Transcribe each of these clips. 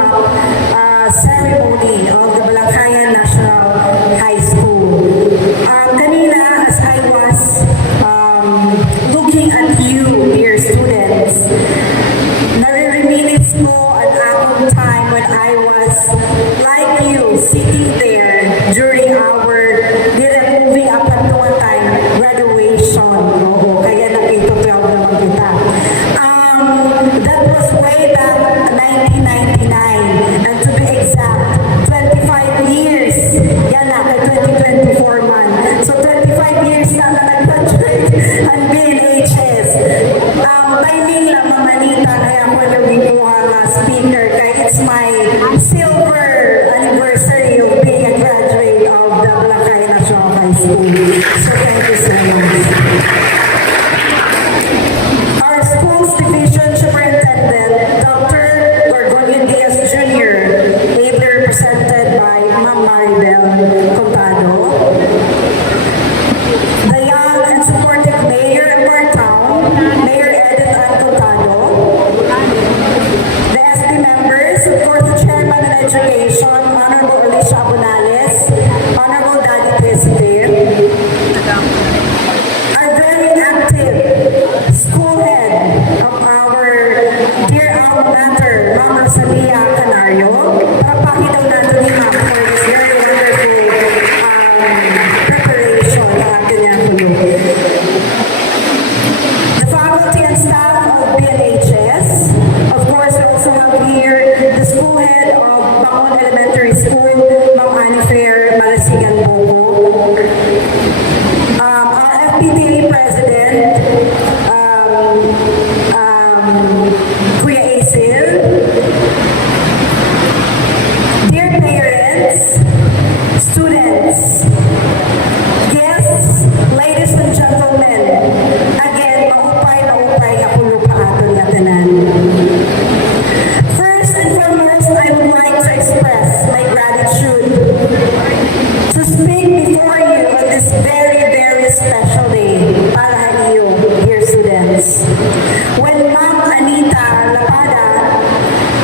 up ceremony of the Balakayan National High School. Kanina, as I was looking at you, dear students, nare-reminisce ko ang akong time when I was like you, sitting there during our moving up until one time, graduation. Oo, kaya nakita-12 naman kita. That was way back 1999, and to be exact, 25 years. Yan na, 2024 man. So 25 years na nag-graduate ang BNHS. Timing lang mamanita kaya ako yung ginawa nga speaker kaya it's my silver anniversary of being a graduate of the Balakayan National High School. So thank you so much. Our school's division superintendent, Dr. Gorgonian Diaz Jr., ably represented by Ma'am Maribel Contado. The young and supportive mayor of our town, Mayor Edith Ann Contado. The SB members, of course, the Chairman of Education, Honorable Alicia Abunales, Honorable Daddy Desiree. Our very active school head of our dear alma mater, Ma'am Rosalia Canario. Papakita natin ni Ma'am for this very wonderful preparation na atin niya tuloy. The faculty and staff of BNHS. Of course, we also have here the school head of Bangon Elementary School, Ma'am Annie Fair Malasigan Bogo. Our FPTA President, Kuya Acil. Dear parents, students, guests, ladies and gentlemen, again, maupay ako lupa aton nga tanan. First and foremost, I would like to express my gratitude to speak before you on this very, very special day para sa iyo, dear students. When Ma'am Anita Lapada,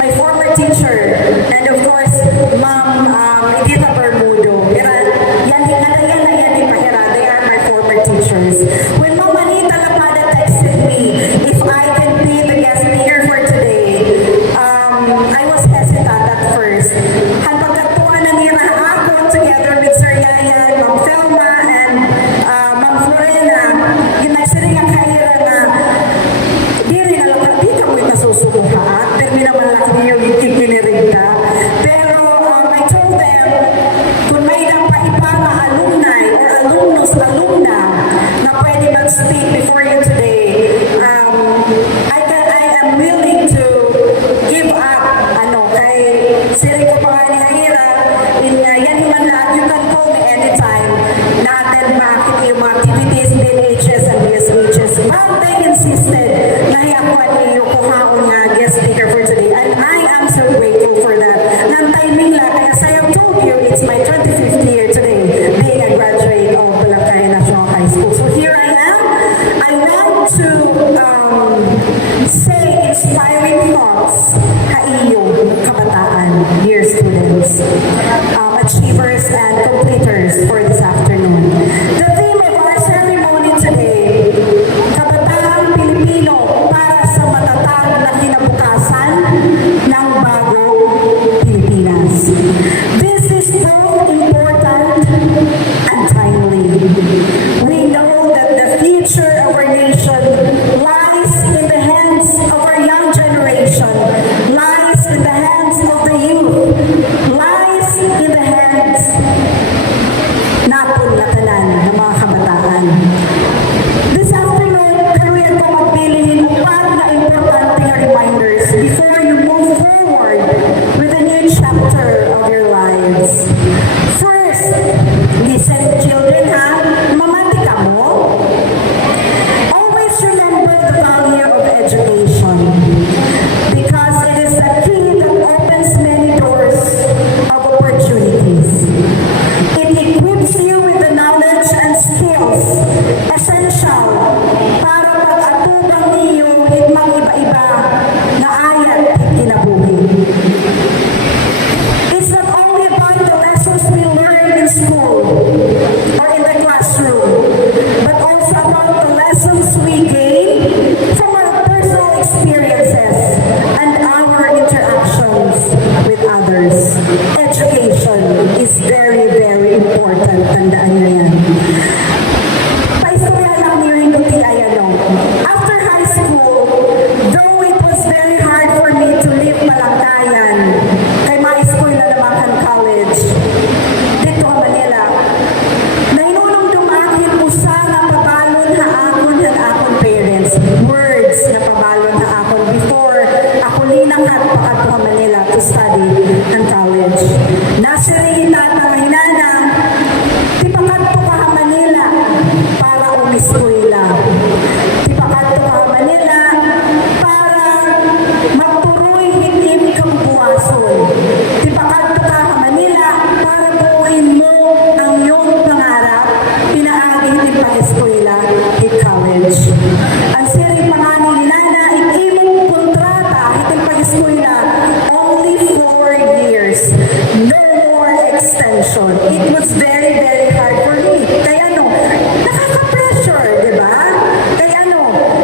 my former teacher, and of course, Ma'am Edita Bermudo, they are my former teachers. When Ma'am Anita Lapada texted me if I can be the guest speaker for today, I was hesitant at first. Pagkatuan na nila ako together with Sir Yayan, Ma'am Felma, and Ma'am Florena, yung nagsiring ang kahira na di rin alam na di ka mo'y masusubuhan, pero di naman lang yung ikinirig ka. Pero I told them, kung may napaiba na alumni or alumna na pwede mag-speak before you today, I am willing to give up, kay siring ko pa nga ni Hahira, yan man lahat, you can call me anytime, natin bakit yung mga activities, BNHS and BSHS. But they insisted na hiyakuan niyo kuhaon nga guest speaker for today, and I am so grateful for that. Nang timing lang, as I have told you, it's my 25th year today, being a graduate of Balakayan National High School. So here I am. I want to say inspiring thoughts sa iyo, kabataan, dear students, achievers and completers for this afternoon. The theme of our ceremony today, Kabataang Pilipino para sa matatag na kinabukasan ng bagong Pilipinas. This is both important and timely. We know that the future of our nation lies in the hands of our young generation, lies in the hands of the youth, lies balakayan, kay ma-eskwela na Makan College, dito sa Manila. Nainunong dumakin usa nga pabalon ha akon han akon parents. Words na pabalon ha akon before ako linanghat pakadto sa Manila to study ang college. Nasiri tata nga hinanang, ti pakadto ka sa Manila para umiskwela. Ti pakadto ka sa Manila para magturoy hitim kang buwason. Ti pakadto ka sa Manila para buuin mo ang iyong pangarap, pinaagi hitim pag-eskwela, college. Ang siring pangalan ni Nana, imong kontrata hitim pag-eskwela, only 4 years. No more extension. It was very, very hard for me. Kaya no, nakaka-pressure, di ba? Kaya no,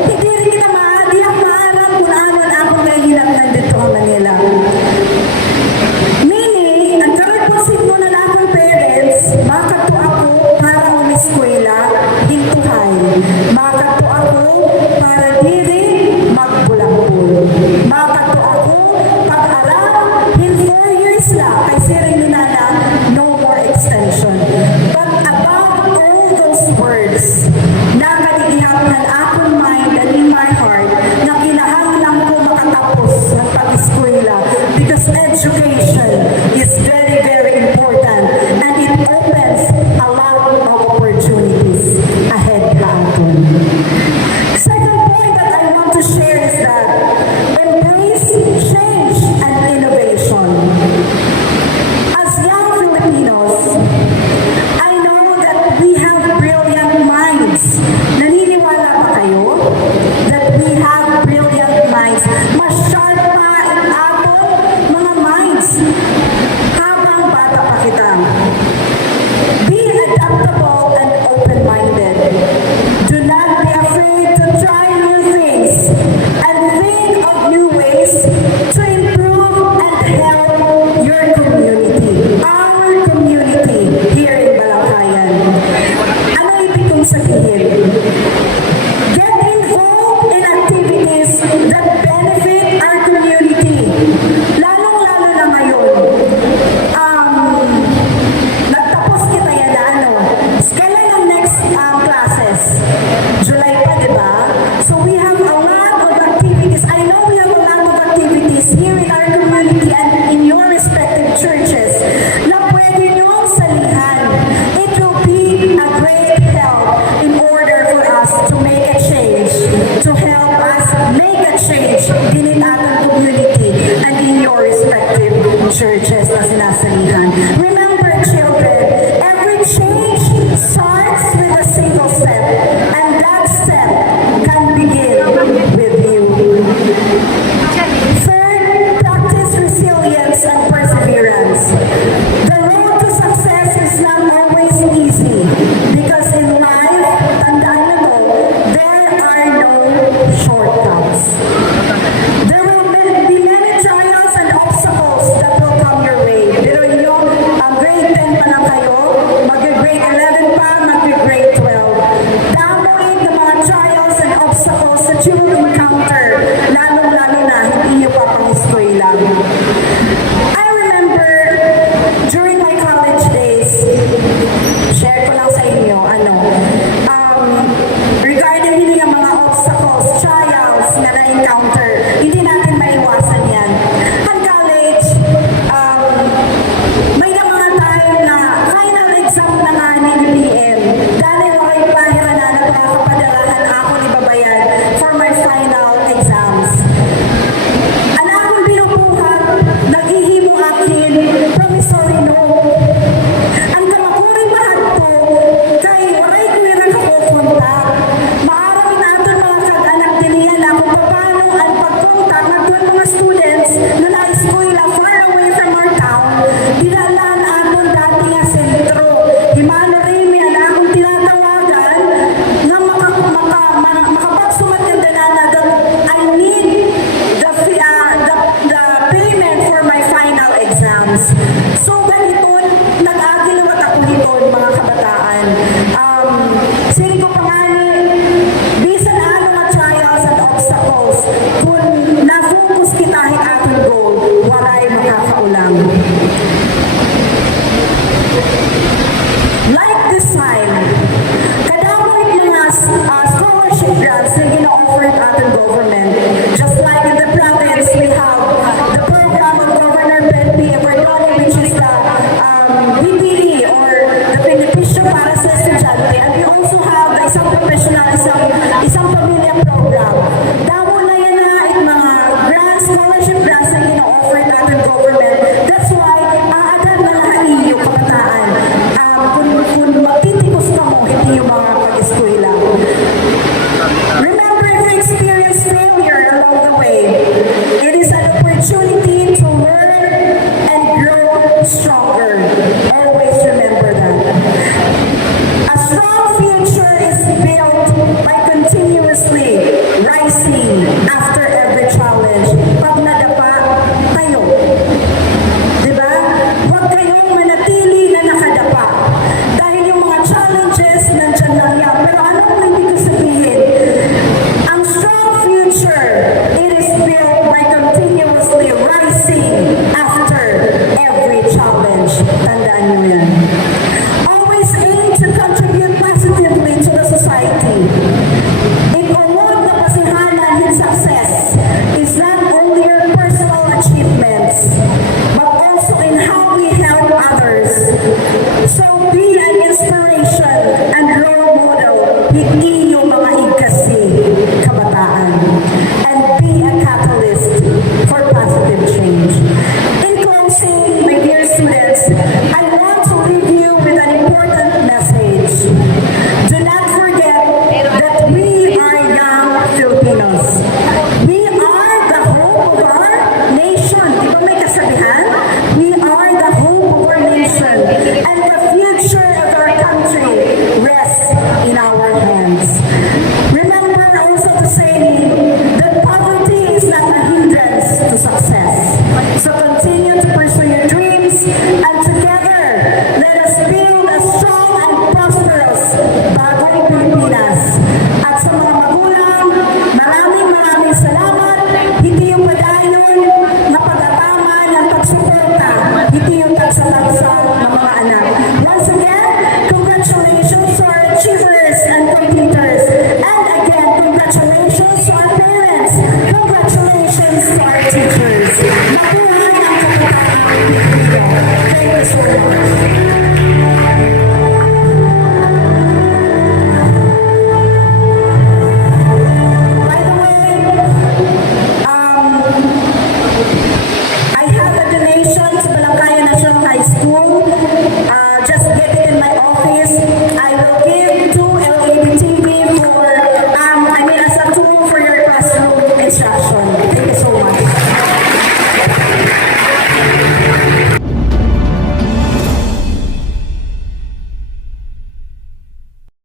hindi rin kita maadi ang maalam kung anon akong kahilap nandito sa Manila. Meaning, ang karagpasin mo na akong parents, makato ako para umiskwela, hintuhay. Makato ako para diri magbulakbul. Makato ako pag-aral, in 4 years na, kay siring ni Nana, no more extension. But above all those words, nakaligihapan akong mind and in my heart na kinahanglan ko makatapos ng pag-eskwela because education is very, very important and it opens a lot of opportunities ahead natin. Second point that I want to share is that embrace change and innovation. As young Filipinos, I know that we have brilliant minds. Naniniwala ba kayo that we have brilliant minds? Mas sharp pa ang atong mga minds habang bata pa kita. Be adaptable and open-minded. Do not be afraid to try new things and think of new ways to improve and help your community, our community here in Balakayan. Ano ibig kong sabihin? Get involved in activities that benefit our community. Lalong-lalo na ngayon. Nagtapos kita yan na ano. Kailan ang next classes? July pa, di ba? So we have a lot of activities. I know we have a lot of activities here in our community and in your respective churches na pwede niyong salihan. It will be a great help in order for us to make a change, to help us make a change in our community and in your respective churches na sinasalihan. Remember, children, every change starts with a single step, and that step can begin with you. Third, practice resilience and perseverance. The road to success is not always easy because in life, tandaan niyo to, there are no shortcuts. There will be many trials and obstacles that will come your ay